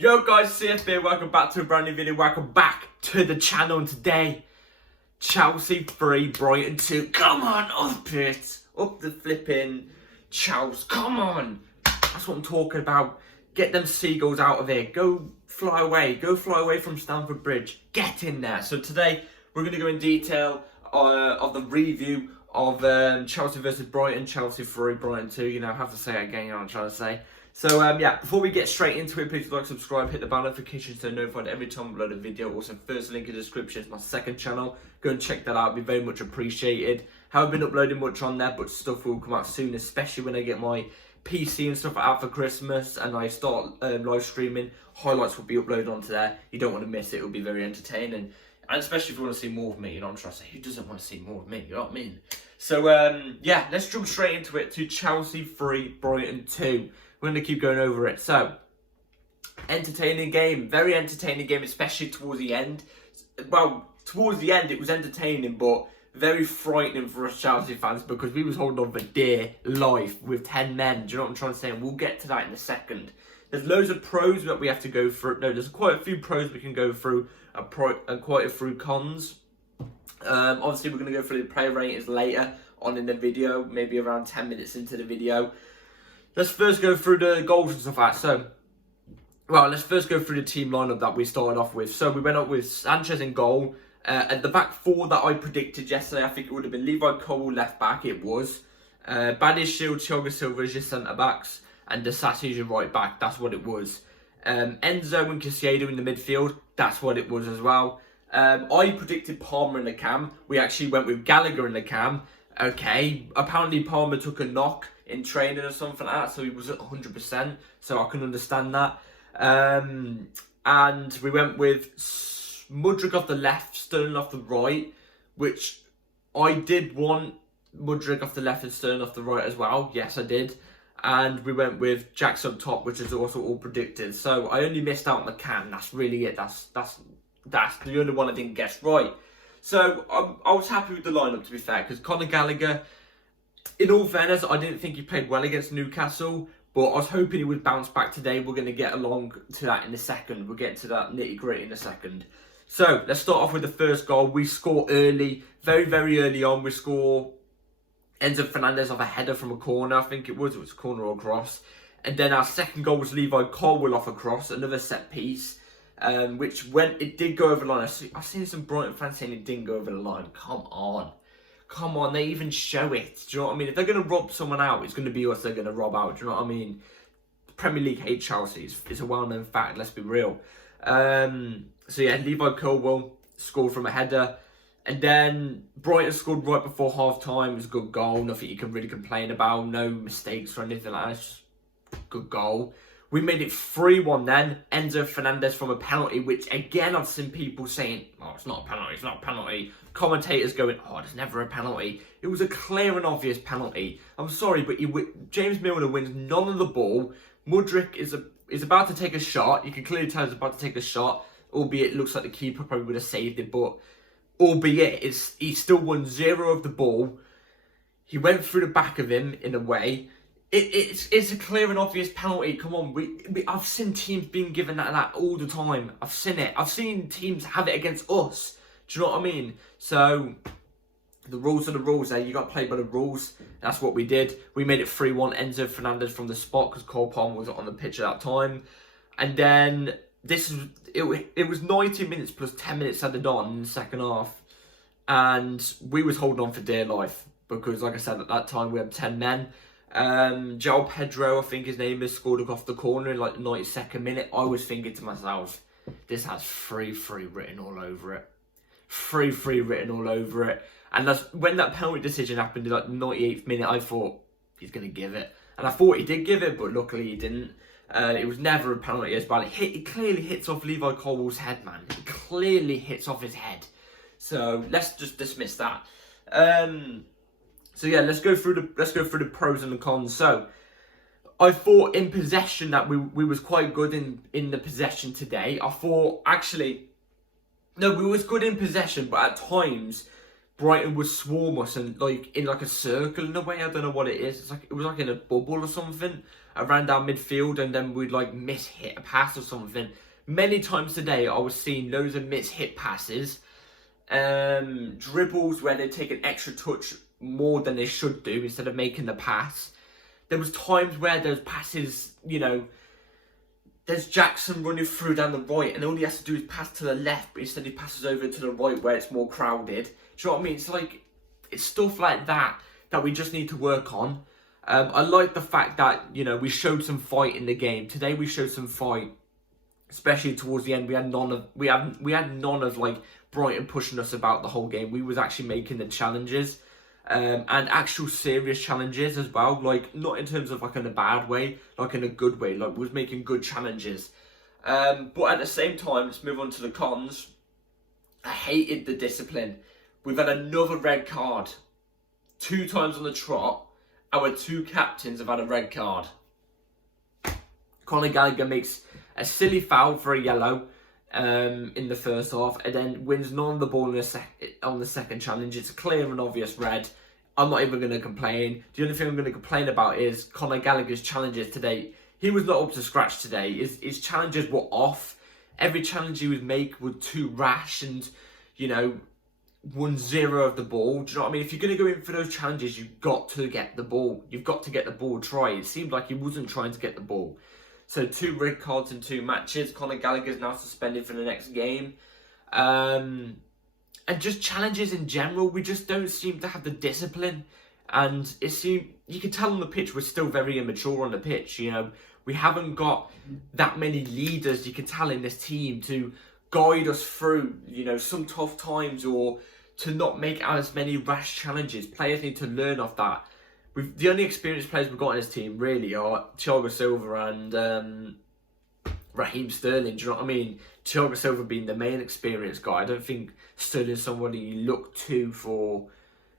Yo guys, CFB, welcome back to a brand new video, welcome back to the channel. And today, Chelsea 3, Brighton 2, come on, up it, up the flipping Chelsea, come on, that's what I'm talking about. Get them seagulls out of here, go fly away from Stamford Bridge, get in there. So today, we're going to go in detail of the review of Chelsea versus Brighton, Chelsea 3, Brighton 2, you know, I have to say it again, you know what I'm trying to say. So yeah, before we get straight into it, please like, subscribe, hit the bell notifications to be notified every time I upload a video. Also, first link in the description is my second channel. Go and check that out, it'd be very much appreciated. Haven't been uploading much on there, but stuff will come out soon, especially when I get my PC and stuff out for Christmas and I start live streaming. Highlights will be uploaded onto there. You don't want to miss it, it'll be very entertaining. And especially if you want to see more of me, you know what I'm trying to say. Who doesn't want to see more of me, you know what I mean? So yeah, let's jump straight into it to Chelsea 3, Brighton 2. We're going to keep going over it. So, entertaining game. Very entertaining game, especially towards the end. Well, towards the end, it was entertaining, but very frightening for us Chelsea fans because we was holding on for dear life with 10 men. Do you know what I'm trying to say? And we'll get to that in a second. There's loads of pros that we have to go through. No, there's quite a few pros we can go through and quite a few cons. Obviously, we're going to go through the player ratings later on in the video, maybe around 10 minutes into the video. Let's first go through the goals and stuff like that. So, well, let's first go through the team lineup that we started off with. So, we went up with Sanchez in goal. At the back four that I predicted yesterday, I think it would have been Levi Cole left back. It was. Badiashile, Thiago Silva as your centre-backs. And Disasi as your right back. That's what it was. Enzo and Caicedo in the midfield. That's what it was as well. I predicted Palmer in the cam. We actually went with Gallagher in the cam. Okay. Apparently, Palmer took a knock in training or something like that, so he was at 100%, so I can understand that. And we went with Mudryk off the left, Sterling off the right, which I did want Mudryk off the left and Sterling off the right as well. Yes, I did. And we went with Jack's up top, which is also all predicted. So I only missed out on McCann. That's really it. That's the only one I didn't guess right. So I was happy with the lineup, to be fair, because Conor Gallagher, in all fairness, I didn't think he played well against Newcastle, but I was hoping he would bounce back today. We're going to get along to that in a second. We'll get to that nitty-gritty in a second. So, let's start off with the first goal. We score early, very, very early on. We score Enzo Fernandez off a header from a corner, I think it was. It was a corner or a cross. And then our second goal was Levi Colwill off a cross, another set piece, which it did go over the line. I've seen some Brighton fans saying it didn't go over the line. Come on. Come on, they even show it. Do you know what I mean? If they're going to rob someone out, it's going to be us they're going to rob out. Do you know what I mean? The Premier League hate Chelsea. It's a well-known fact, let's be real. So yeah, Levi Colwill scored from a header. And then Brighton scored right before half-time. It was a good goal. Nothing you can really complain about. No mistakes or anything like that. It's just a good goal. We made it 3-1 then. Enzo Fernandez from a penalty, which again I've seen people saying, oh, it's not a penalty, it's not a penalty. Commentators going, oh, there's never a penalty. It was a clear and obvious penalty. I'm sorry, but James Milner wins none of the ball. Mudryk is about to take a shot. You can clearly tell he's about to take a shot, albeit it looks like the keeper probably would have saved it, but albeit he still won 0 of the ball. He went through the back of him in a way. It's a clear and obvious penalty. Come on, I've seen teams being given that all the time. I've seen it. I've seen teams have it against us. Do you know what I mean? So, the rules are the rules there. You got to play by the rules. That's what we did. We made it 3-1. Enzo Fernandez from the spot because Cole Palmer wasn't on the pitch at that time. And then, it was 90 minutes plus 10 minutes added on in the second half. And we was holding on for dear life. Because, like I said, at that time we had 10 men. João Pedro, I think his name is, scored off the corner in like the 92nd minute. I was thinking to myself, this has 3-3 written all over it. 3-3 written all over it. And that's when that penalty decision happened in like the 98th minute, I thought he's going to give it. And I thought he did give it, but luckily he didn't. It was never a penalty as well. It clearly hits off Levi Colwill's head, man. It clearly hits off his head. So let's just dismiss that. So yeah, let's go through the pros and the cons. So I thought in possession that we was quite good in the possession today. I thought actually no, we was good in possession, but at times Brighton would swarm us and like in like a circle in a way. I don't know what it is. It's like it was like in a bubble or something around our midfield, and then we'd like miss-hit a pass or something. Many times today, I was seeing loads of miss-hit passes, dribbles where they take an extra touch more than they should do instead of making the pass. There was times where those passes, you know, there's Jackson running through down the right, and all he has to do is pass to the left, but instead he passes over to the right where it's more crowded. Do you know what I mean? It's like, it's stuff like that that we just need to work on. I like the fact that, you know, we showed some fight in the game. Today we showed some fight, especially towards the end. We had none of like Brighton pushing us about the whole game. We was actually making the challenges. And actual serious challenges as well, like not in terms of like in a bad way, like in a good way, like we was making good challenges. But at the same time, let's move on to the cons. I hated the discipline. We've had another red card. 2 times on the trot, our 2 captains have had a red card. Conor Gallagher makes a silly foul for a yellow in the first half, and then wins none of the ball on the second challenge. It's a clear and obvious red. I'm not even going to complain. The only thing I'm going to complain about is Conor Gallagher's challenges today. He was not up to scratch today. His challenges were off. Every challenge he would make was too rash and, you know, 1-0 of the ball. Do you know what I mean? If you're going to go in for those challenges, you've got to get the ball. You've got to get the ball try. It seemed like he wasn't trying to get the ball. So 2 red cards in 2 matches. Conor Gallagher's now suspended for the next game. And just challenges in general, we just don't seem to have the discipline. And you can tell on the pitch we're still very immature on the pitch. You know, we haven't got that many leaders, you can tell, in this team to guide us through, you know, some tough times, or to not make as many rash challenges. Players need to learn off that. The only experienced players we've got in this team really are Thiago Silva and Raheem Sterling. Do you know what I mean? Thiago Silva being the main experienced guy. I don't think Sterling's somebody you look to for,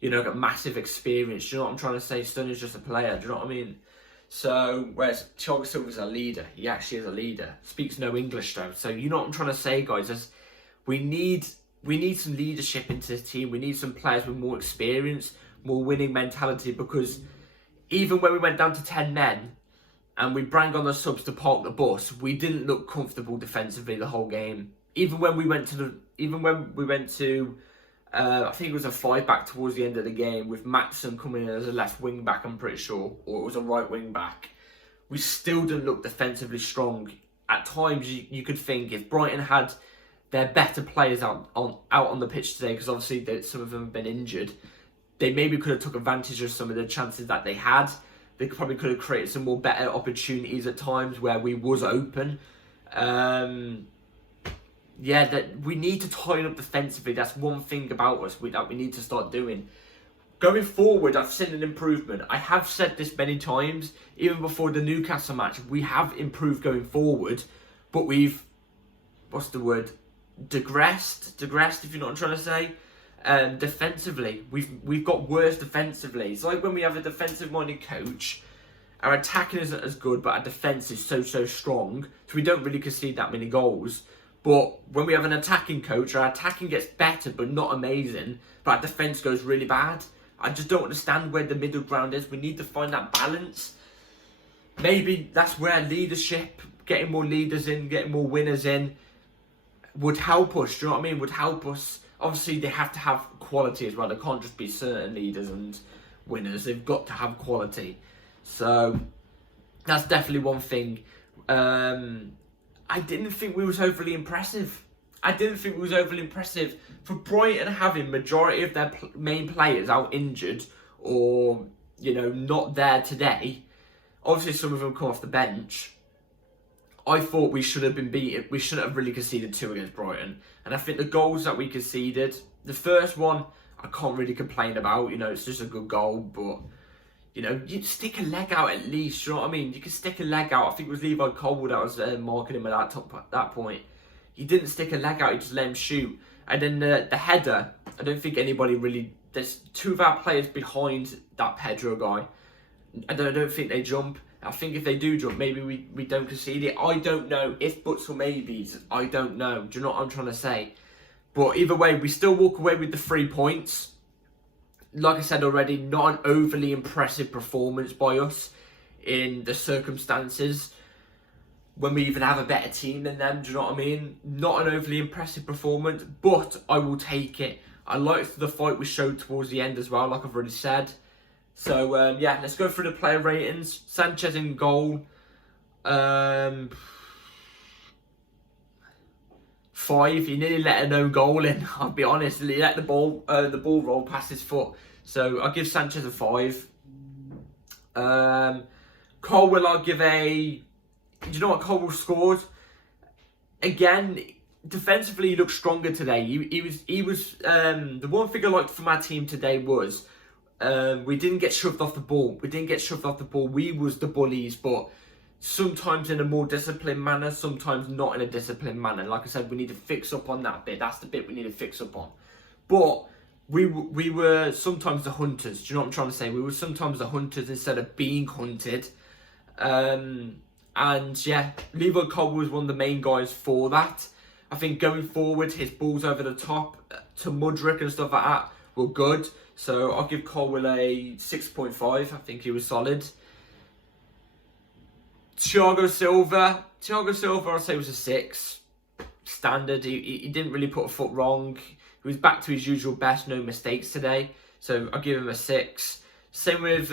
you know, got massive experience. Do you know what I'm trying to say? Sterling's just a player. Do you know what I mean? So, whereas Thiago Silva's a leader. He actually is a leader. Speaks no English though. So, you know what I'm trying to say, guys? We need some leadership into this team. We need some players with more experience, more winning mentality, because even when we went down to 10 men and we brought on the subs to park the bus, we didn't look comfortable defensively the whole game. Even when we went to I think it was a 5-back towards the end of the game with Matson coming in as a left wing back, I'm pretty sure, or it was a right wing back. We still didn't look defensively strong. At times, you could think if Brighton had their better players out on the pitch today, because obviously some of them have been injured, they maybe could have took advantage of some of the chances that they had. They probably could have created some more better opportunities at times where we was open. Yeah, that we need to tighten up defensively. That's one thing about us that we need to start doing. Going forward, I've seen an improvement. I have said this many times, even before the Newcastle match, we have improved going forward, but we've, what's the word, digressed, if you know what I'm trying to say. Defensively, we've got worse defensively. It's like when we have a defensive-minded coach, our attacking isn't as good, but our defence is so strong, so we don't really concede that many goals. But when we have an attacking coach, our attacking gets better, but not amazing, but our defence goes really bad. I just don't understand where the middle ground is. We need to find that balance. Maybe that's where leadership, getting more leaders in, getting more winners in, would help us. Do you know what I mean? Would help us. Obviously, they have to have quality as well. They can't just be certain leaders and winners. They've got to have quality. So, that's definitely one thing. I didn't think we was overly impressive. For Brighton having majority of their main players out injured or, you know, not there today. Obviously, some of them come off the bench. I thought we should have been beaten. We shouldn't have really conceded 2 against Brighton. And I think the goals that we conceded, the first one, I can't really complain about. You know, it's just a good goal, but, you know, you stick a leg out at least. You know what I mean? You can stick a leg out. I think it was Levi Colwood that was marking him at that point. He didn't stick a leg out. He just let him shoot. And then the header, I don't think anybody really... There's 2 of our players behind that Pedro guy. I don't think they jump. I think if they do jump, maybe we don't concede it. I don't know. If buts or maybes, I don't know. Do you know what I'm trying to say? But either way, we still walk away with the 3 points. like I said already, not an overly impressive performance by us in the circumstances when we even have a better team than them. Do you know what I mean? Not an overly impressive performance, but I will take it. I liked the fight we showed towards the end as well, like I've already said. So, yeah, let's go through the player ratings. Sanchez in goal. 5. He nearly let a no goal in, I'll be honest. He let the ball roll past his foot. So, I'll give Sanchez a 5. Colwill, I'll give a... Do you know what Colwill scored? Again, defensively, he looked stronger today. He was the one thing I liked from our team today was we didn't get shoved off the ball. We was the bullies, but sometimes in a more disciplined manner, sometimes not in a disciplined manner. Like I said, we need to fix up on that bit. That's the bit we need to fix up on. But we were sometimes the hunters. Do you know what I'm trying to say? We were sometimes the hunters instead of being hunted. And yeah, Levi Colwill was one of the main guys for that. I think going forward, his balls over the top to Mudryk and stuff like that were good. So I'll give Colwill a 6.5. I think he was solid. Thiago Silva, I'll say was a 6. Standard. He didn't really put a foot wrong. He was back to his usual best, no mistakes today. So I'll give him a 6. Same with...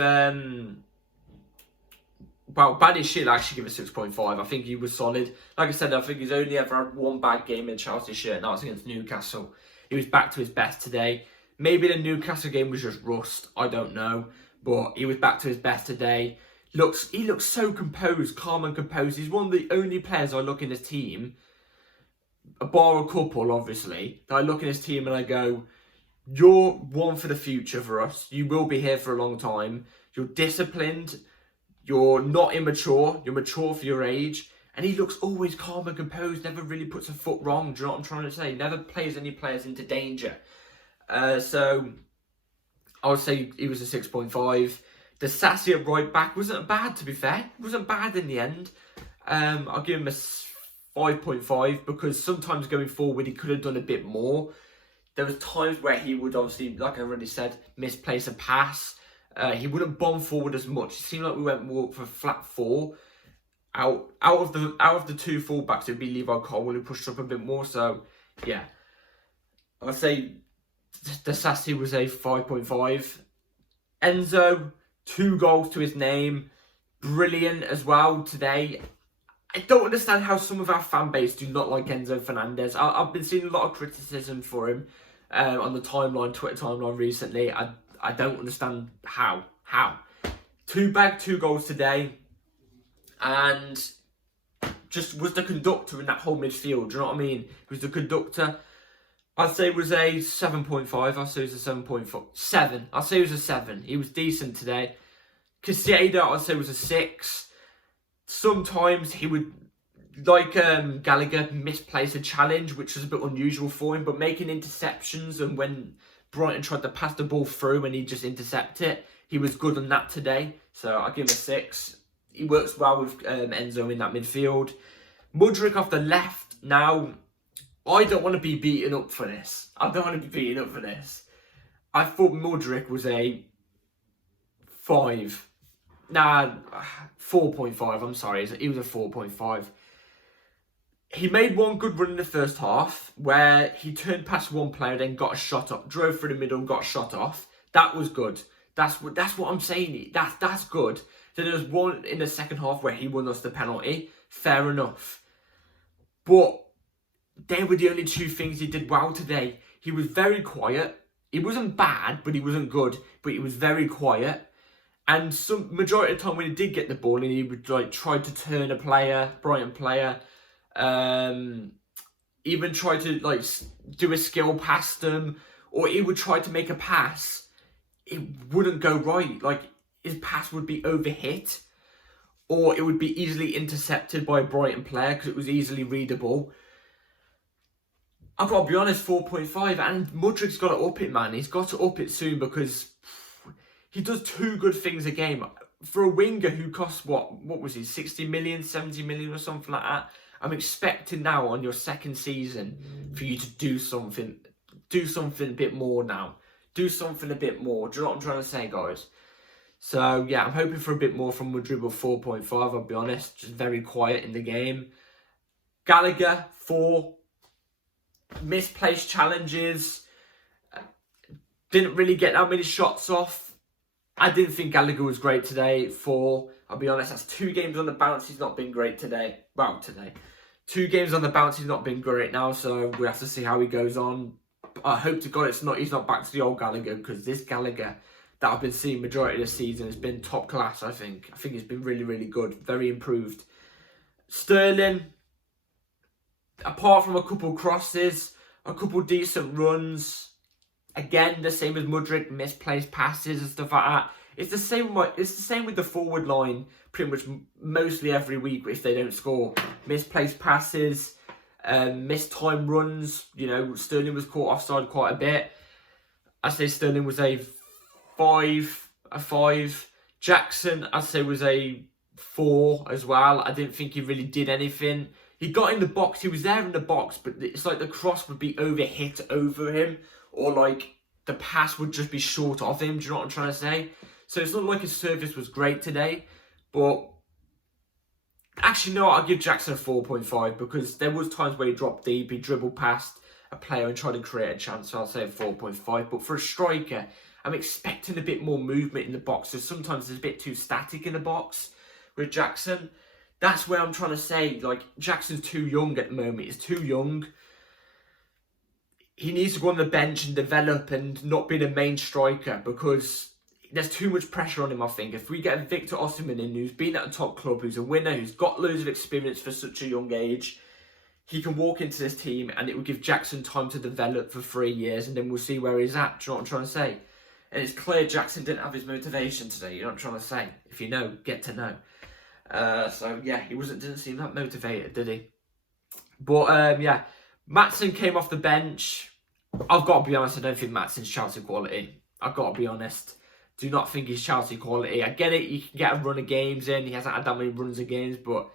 Well, Badi Shil, I actually give a 6.5. I think he was solid. Like I said, I think he's only ever had one bad game in Chelsea shirt, and that was against Newcastle. He was back to his best today. Maybe the Newcastle game was just rust. I don't know. But he was back to his best today. He looks so composed, calm and composed. He's one of the only players I look in his team, bar a couple, obviously, that I look in his team and I go, you're one for the future for us. You will be here for a long time. You're disciplined. You're not immature. You're mature for your age. And he looks always calm and composed. Never really puts a foot wrong. Do you know what I'm trying to say? Never plays any players into danger. So I would say he was a 6.5. The Sassy at right back wasn't bad, to be fair. It wasn't bad in the end. I'll give him a 5.5 because sometimes going forward he could have done a bit more. There was times where he would obviously, like I already said, misplace a pass. He wouldn't bomb forward as much. It seemed like we went more for flat 4. Out of the 2 fullbacks, it'd be Levi Colwill who pushed up a bit more. So yeah, I'd say the Sassy was a 5.5. Enzo, 2 goals to his name, brilliant as well today. I don't understand how some of our fan base do not like Enzo Fernandez. I've been seeing a lot of criticism for him on the Twitter timeline recently. I don't understand how. 2 goals today, and just was the conductor in that whole midfield. Do you know what I mean? He was the conductor. I'd say it was a 7.5. I'd say it was a 7.4. 7. I'd say it was a 7. He was decent today. Casado, I'd say was a 6. Sometimes he would, like Gallagher, misplace a challenge, which was a bit unusual for him, but making interceptions, and when Brighton tried to pass the ball through and he just intercepted it, he was good on that today. So I'll give him a 6. He works well with Enzo in that midfield. Mudryk off the left. Now, I don't want to be beaten up for this. I thought Mudryk was a 5. Nah, 4.5. I'm sorry. He was a 4.5. He made one good run in the first half where he turned past one player, then got a shot up, drove through the middle and got shot off. That was good. That's what I'm saying. That's good. Then there was one in the second half where he won us the penalty. Fair enough. But they were the only 2 things he did well today. He was very quiet. He wasn't bad, but he wasn't good. But he was very quiet. And some majority of the time when he did get the ball and he would try to turn a player, Brighton player, even try to do a skill past them, or he would try to make a pass, it wouldn't go right. His pass would be overhit, or it would be easily intercepted by a Brighton player because it was easily readable. I've got to be honest, 4.5, and Mudryk's got to up it, man. He's got to up it soon because he does 2 good things a game. For a winger who costs, what was he, 60 million, 70 million or something like that, I'm expecting now on your second season for you to do something a bit more now. Do something a bit more. Do you know what I'm trying to say, guys? So, yeah, I'm hoping for a bit more from Madrid with 4.5, I'll be honest. Just very quiet in the game. Gallagher, 4. Misplaced challenges. Didn't really get that many shots off. I didn't think Gallagher was great today. 4. I'll be honest, that's 2 games on the bounce. He's not been great today. Well, today. 2 games on the bounce. He's not been great now, so we have to see how he goes on. I hope to God he's not back to the old Gallagher, because this Gallagher that I've been seeing majority of the season has been top class, I think. I think it's been really, really good. Very improved. Sterling, apart from a couple crosses, a couple decent runs, again, the same as Mudryk, misplaced passes and stuff like that. It's the same with the forward line, pretty much mostly every week if they don't score. Misplaced passes, missed time runs. You know, Sterling was caught offside quite a bit. I say Sterling was a 5. Jackson, I'd say, was a 4 as well. I didn't think he really did anything. He got in the box. He was there in the box, but it's like the cross would be hit over him, or like the pass would just be short of him. Do you know what I'm trying to say? So it's not like his service was great today, but actually, no, I'll give Jackson a 4.5 because there was times where he dropped deep, he dribbled past a player and tried to create a chance, so I'll say a 4.5. But for a striker, I'm expecting a bit more movement in the box, so sometimes it's a bit too static in the box with Jackson. That's where I'm trying to say, like, Jackson's too young at the moment. He's too young. He needs to go on the bench and develop and not be the main striker, because there's too much pressure on him, I think. If we get Victor Osimhen in, who's been at a top club, who's a winner, who's got loads of experience for such a young age, he can walk into this team and it will give Jackson time to develop for 3 years, and then we'll see where he's at. Do you know what I'm trying to say? And it's clear Jackson didn't have his motivation today. You know what I'm trying to say? If you know, get to know. So, yeah, he didn't seem that motivated, did he? But, yeah, Maatsen came off the bench. I've got to be honest, I don't think Maatsen's Chelsea quality. I've got to be honest. Do not think he's Chelsea quality. I get it, you can get a run of games in. He hasn't had that many runs of games, but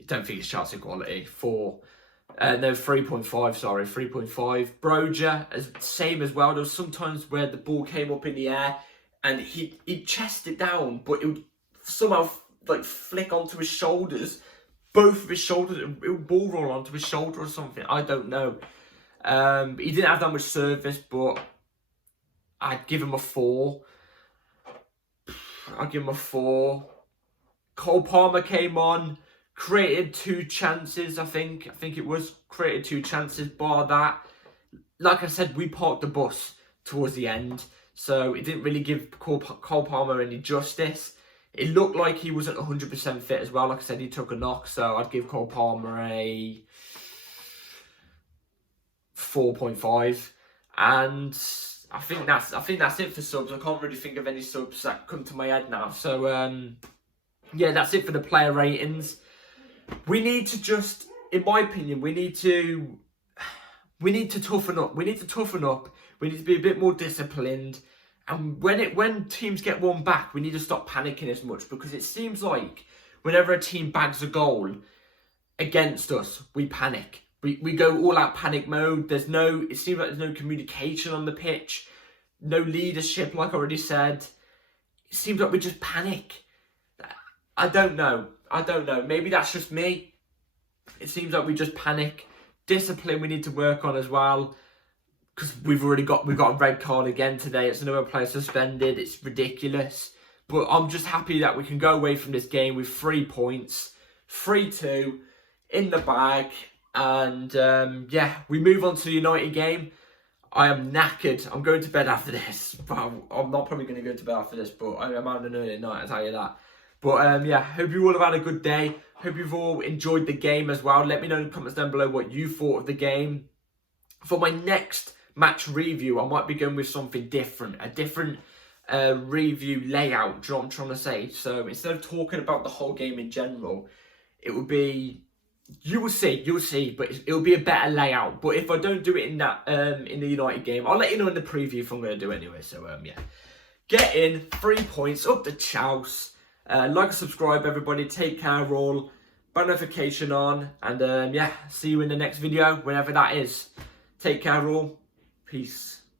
I don't think he's Chelsea quality. 3.5, sorry, 3.5. Broja, same as well. There was sometimes where the ball came up in the air and he'd chest it down, but it would somehow like flick onto his shoulders. Both of his shoulders, it would ball roll onto his shoulder or something. I don't know. He didn't have that much service, but I'd give him a 4. I'll give him a 4. Cole Palmer came on, created 2 chances, I think it was. Created 2 chances, bar that. Like I said, we parked the bus towards the end, so it didn't really give Cole Palmer any justice. It looked like he wasn't 100% fit as well. Like I said, he took a knock, so I'd give Cole Palmer a 4.5. And I think that's it for subs. I can't really think of any subs that come to my head now. So yeah, that's it for the player ratings. We need to just, in my opinion, we need to toughen up. We need to toughen up. We need to be a bit more disciplined. And when teams get one back, we need to stop panicking as much, because it seems like whenever a team bags a goal against us, we panic. We go all out panic mode. It seems like there's no communication on the pitch, no leadership, like I already said. It seems like we just panic. I don't know. Maybe that's just me. It seems like we just panic. Discipline we need to work on as well, because we got a red card again today. It's another player suspended. It's ridiculous. But I'm just happy that we can go away from this game with 3 points, 3-2 in the bag. And yeah, we move on to the United game. I am knackered. I'm going to bed after this. Well, I'm not probably going to go to bed after this, but I'm out an early night, I'll tell you that. But yeah, hope you all have had a good day. Hope you've all enjoyed the game as well. Let me know in the comments down below what you thought of the game. For my next match review, I might be going with something different. A different review layout, do you know what I'm trying to say? So instead of talking about the whole game in general, it would be... You'll see, but it'll be a better layout. But if I don't do it in that in the United game, I'll let you know in the preview if I'm going to do it anyway. So yeah, get in 3 points up the chouse. Like and subscribe, everybody. Take care, all. Bell notification on, and yeah, see you in the next video, whenever that is. Take care, all. Peace.